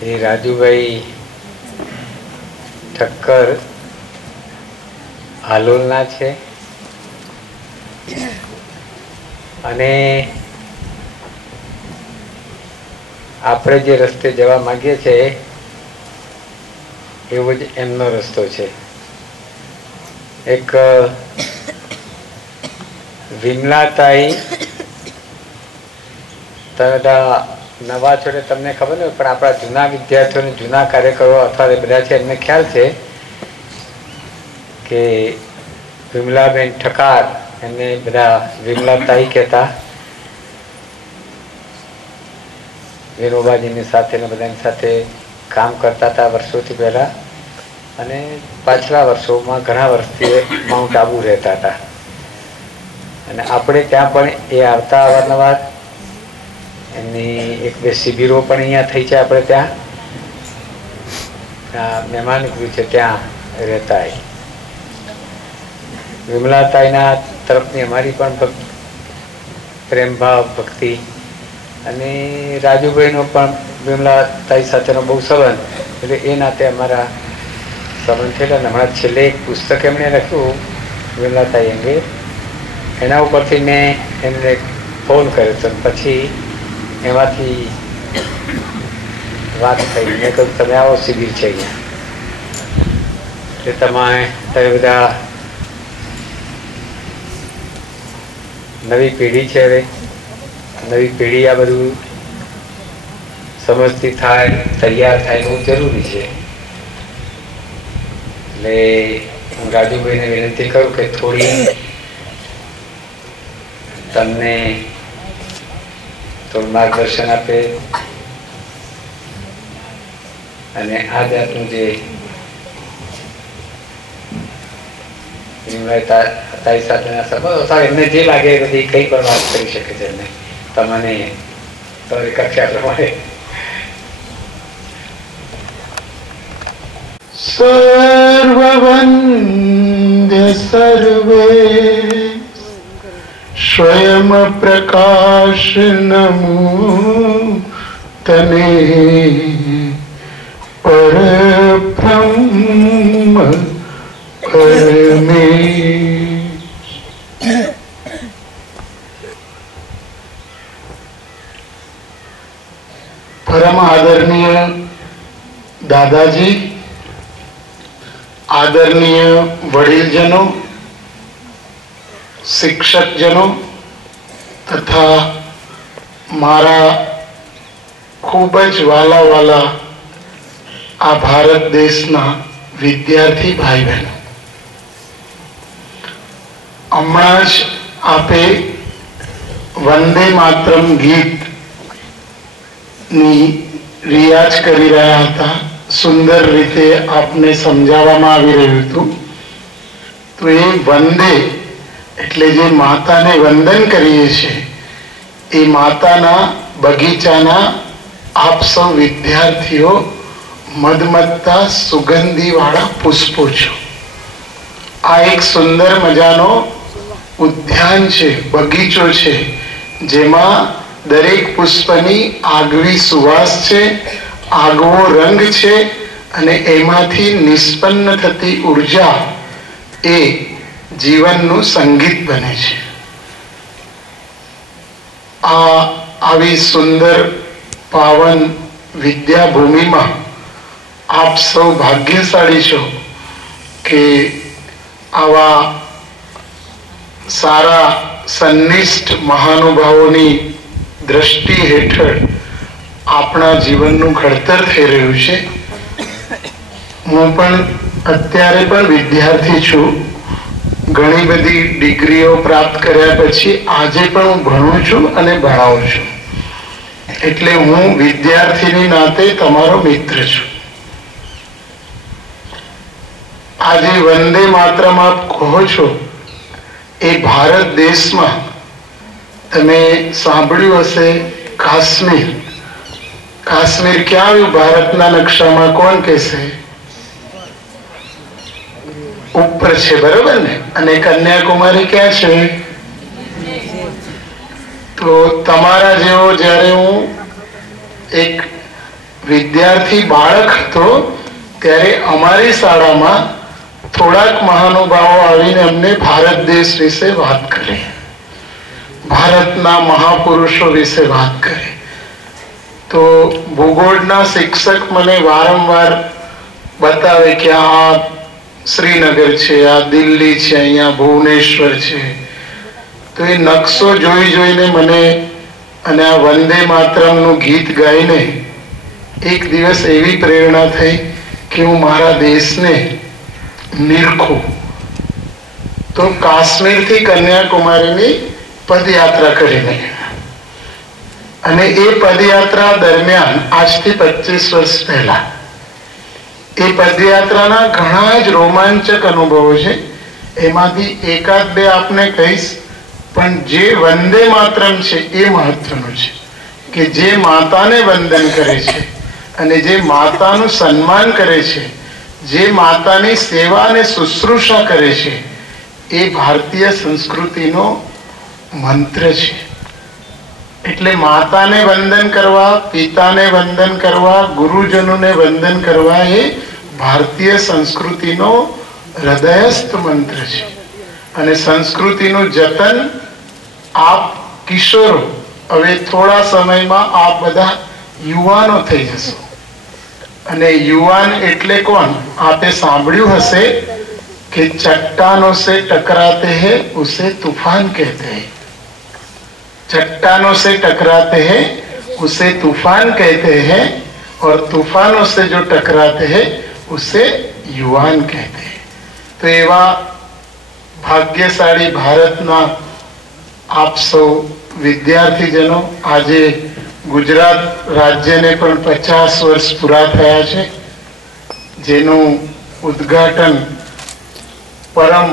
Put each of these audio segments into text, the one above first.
એ રાજુભાઈ ઠક્કર હાલોલના છે અને આપણે જે રસ્તે જવા માંગીએ છીએ એવો જ એમનો રસ્તો છે. એક વિમલાતાઈ, તમે બધા નવા છો એટલે તમને ખબર નહીં, પણ આપણા જૂના વિદ્યાર્થીઓને, જૂના કાર્યકરો અથવા બધા છે એમને ખ્યાલ છે કે વિમલાબેન ઠક્કર, એમને બધા વિમલાતાઈ કહેતા. વિનોબાજીની સાથે ને બધાની સાથે કામ કરતા હતા વર્ષોથી પહેલા, અને પાછલા વર્ષોમાં ઘણા વર્ષથી માઉન્ટ આબુ રહેતા હતા. અને આપણે ત્યાં પણ એ આવતા અવારનવાર. એમની એક બે શિબિરો પણ અહીંયા થઈ છે. આપણે ત્યાં મહેમાન ગૃહ છે, ત્યાં રહેતા. વિમલાતાઈના તરફની અમારી પણ પ્રેમભાવ, ભક્તિ, અને રાજુભાઈનો પણ વિમલાતાઈ સાથેનો બહુ સંબંધ, એટલે એ નાતે અમારા સંબંધ થયેલા. હમણાં છેલ્લે એક પુસ્તક એમણે લખ્યું વિમલાતાઈ અંગે, એના ઉપરથી મેં એમને ફોન કર્યો હતો. પછી એમાંથી વાત થઈ. મેં કહ્યું તમે આવો, શિબિર છે અહીંયા, એટલે તમે બધા નવી પેઢી છે. હવે નવી પેઢી આ બધું સમજતી થાય, તૈયાર થાય, બહુ જરૂરી છે. એટલે હું રાજુભાઈને વિનંતી કરું કે થોડી તમને થોડું માર્ગદર્શન આપે, અને આ જાતનું જે તારી સાથેના સંબંધો થાય, એમને જે લાગે એ બધી કઈ પણ વાત કરી શકે છે. એમને તમને તમારી કક્ષા પ્રમાણે સર્વવંદ્ય સર્વે સ્વયં પ્રકાશ નમો તને પરબ્રહ્મ પરમે. પરમ આદરણીય દાદાજી, આદરણીય વડીલજનો, શિક્ષકજનો તથા મારા ખૂબ જ વાલા આ ભારત દેશના વિદ્યાર્થી ભાઈ બહેનો, હમણાં જ આપે વંદે માતરમ ગીત ની રિયાઝ કરી રહ્યા હતા. સુંદર રીતે આપને સમજાવવામાં આવી રહ્યું હતું. તો એ વંદે એટલે જે માતાને વંદન કરીએ છીએ, એ માતાના બગીચાના આપ સૌ વિદ્યાર્થીઓ મધમત્તા સુગંધી વાળા પુષ્પો છો. આ એક સુંદર મજાનો ઉદ્યાન છે, બગીચો છે, જેમાં દરેક પુષ્પની આગવી સુવાસ છે, આગવો રંગ છે, અને એમાંથી નિષ્પન્ન થતી ઉર્જા એ જીવનનું સંગીત બને છે. આવી સુંદર પાવન વિદ્યાભૂમિમાં આપ સૌ ભાગ્યશાળી છો કે આવા સારા સંનિષ્ઠ મહાનુભાવોની દ્રષ્ટિ હેઠળ આપણા જીવનનું ઘડતર થઈ રહ્યું છે. હું પણ અત્યારે પણ વિદ્યાર્થી છું. ઘણી બધી ડિગ્રીઓ પ્રાપ્ત કર્યા પછી આજે પણ હું ભણું છું અને ભણાવું છું. એટલે હું વિદ્યાર્થીની નાતે તમારો મિત્ર છું. આજે વંદે માતરમ આપ કહો છો, એ ભારત દેશમાં તમે સાંભળ્યું હશે, કાશ્મીર. કાશ્મીર ક્યાં આવ્યું ભારતના નકશામાં? કોણ કહેશે? ઉપર છે, બરોબર ને? અને કન્યાકુમારી ક્યાં છે? તો તમારા જેવો જ્યારે હું એક વિદ્યાર્થી બાળક હતો ત્યારે અમારી શાળામાં થોડાક મહાનુભાવો આવીને અમને ભારત દેશ વિશે વાત કરી, ભારતના મહાપુરુષો વિશે વાત કરી. તો ભૂગોળના શિક્ષક મને વારંવાર બતાવે કે આ શ્રીનગર છે, આ દિલ્હી છે, અહીંયા ભુવનેશ્વર છે. તો એ નકશો જોઈ જોઈને મને અને આ વંદે માતરમનું ગીત ગાઈને એક દિવસ એવી પ્રેરણા થઈ કે હું મારા દેશને નિરખું. તો કાશ્મીરથી કન્યાકુમારીની પદયાત્રા કરીને, અને એ પદયાત્રા દરમિયાન આજથી 25 વર્ષ પહેલા એ પદયાત્રાના ઘણા જ રોમાંચક અનુભવો છે. એમાંથી એકાદ બે આપને કહીશ, પણ જે વંદે માતરમ છે એ મહત્વનું છે કે જે માતાને વંદન કરે છે અને જે માતાનું સન્માન કરે છે, જે માતાની સેવા અને શુશ્રૂષા કરે છે, એ ભારતીય સંસ્કૃતિનો મંત્ર છે. એટલે માતાને વંદન કરવા, પિતાને વંદન કરવા, ગુરુજનોને વંદન કરવા એ ભારતીય સંસ્કૃતિનો હૃદયસ્થ મંત્ર છે. અને સંસ્કૃતિનું જતન આપ કિશોરો, હવે થોડા સમયમાં આપ બધા યુવાનો થઈ જશો. અને યુવાન એટલે કોણ? આપે સાંભળ્યું હશે કે ચટ્ટાનों से टकराते हैं उसे तूफान कहते हैं. चट्टानों से टकराते हैं उसे तूफान कहते हैं, और तूफानों से जो टकराते हैं उसे युवान कहते हैं. तो एवा भाग्यशाળી ભારતના આપ સૌ વિદ્યાર્થીજનો, આજે ગુજરાત રાજ્યને પણ 50 વર્ષ પૂરા થયા છે, જેનું ઉદ્ઘાટન પરમ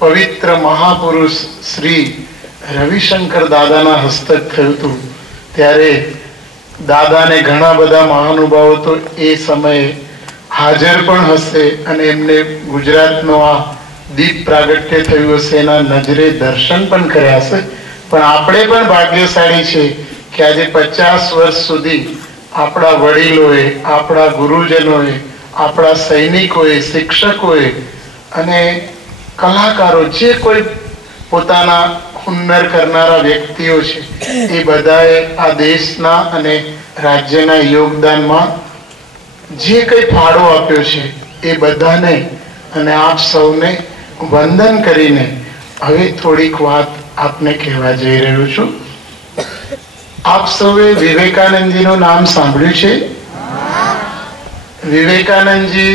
પવિત્ર મહાપુરુષ શ્રી રવિશંકર દાદાના હસ્તક થયું હતું. ત્યારે દાદાને ઘણા બધા મહાનુભાવો તો એ સમયે હાજર પણ હશે અને એમને ગુજરાતનો આ દીપ પ્રાગટ્ય થયું હશે, એના નજરે દર્શન પણ કર્યા હશે. પણ આપણે પણ ભાગ્યશાળી છે કે આજે 50 વર્ષ સુધી આપણા વડીલોએ, આપણા ગુરુજનોએ, આપણા સૈનિકોએ, શિક્ષકોએ અને કલાકારો, જે કોઈ પોતાના હુન્નર કરનારા વ્યક્તિઓ છે, એ બધાએ આ દેશના અને રાજ્યના યોગદાનમાં જે કંઈ ફાળો આપ્યો છે એ બધાને અને આપ સૌને વંદન કરીને હવે થોડીક વાત આપને કહેવા જઈ રહ્યો છું. આપ સૌએ વિવેકાનંદજીનું નામ સાંભળ્યું છે? વિવેકાનંદજી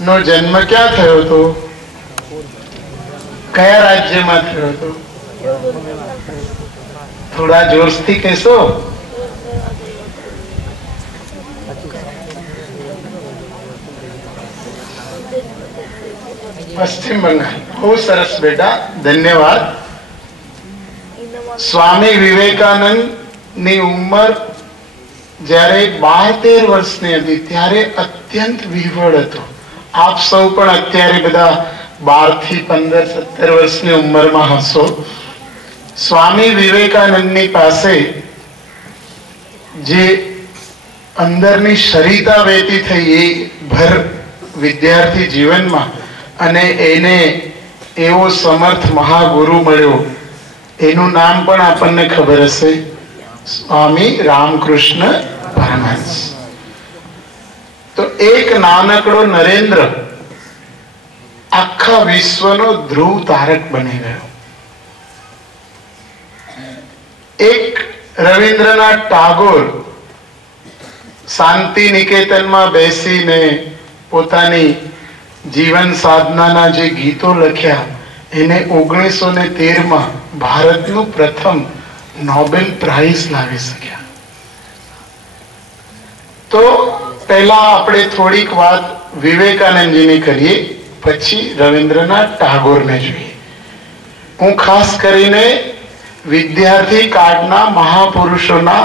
નો જન્મ ક્યાં થયો હતો? કયા રાજ્યમાં થયો હતો? થોડા જોરથી કહેશો? પશ્ચિમ બંગાળ. બહુ સરસ બેટા, ધન્યવાદ. સ્વામી વિવેકાનંદ ની ઉંમર જ્યારે 12-13 વર્ષની હતી ત્યારે અત્યંત વિહવળ હતો. આપ સૌ પણ અત્યારે બધા 12 થી 15, 17 વર્ષની ઉંમરમાં હશો. સ્વામી વિવેકાનંદની પાસે જે અંદરની શરીતા વહેતી થઈ એ ભર વિદ્યાર્થી જીવનમાં, અને એને એવો સમર્થ મહાગુરુ મળ્યો, એનું નામ પણ આપણને ખબર હશે, સ્વામી રામકૃષ્ણ પરમહંસ. તો એક નાનકડો નરેન્દ્ર આખા વિશ્વનો ધ્રુવ તારક બની ગયો. એક રવિન્દ્રનાથ ટાગોર શાંતિ નિકેતનમાં બેસીને પોતાની જીવન સાધનાના જે ગીતો લખ્યા, એને 1913માં ભારતનું પ્રથમ નોબેલ પ્રાઇઝ લાવી શક્યા. તો પહેલા આપણે થોડીક વાત વિવેકાનંદજીની કરીએ, પછી રવિન્દ્રનાથ ટાગોરને જોઈએ. હું ખાસ કરીને વિદ્યાર્થી કાળના મહાપુરુષોના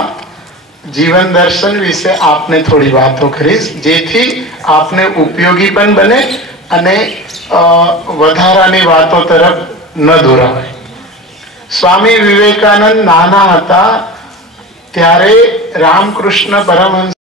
જીવન દર્શન વિશે આપને થોડી વાતો કરીશ, જેથી આપને ઉપયોગી પણ બને અને વધારાની વાતો તરફ ન દોરાવાય. સ્વામી વિવેકાનંદ નાના હતા ત્યારે રામકૃષ્ણ પરમહંસ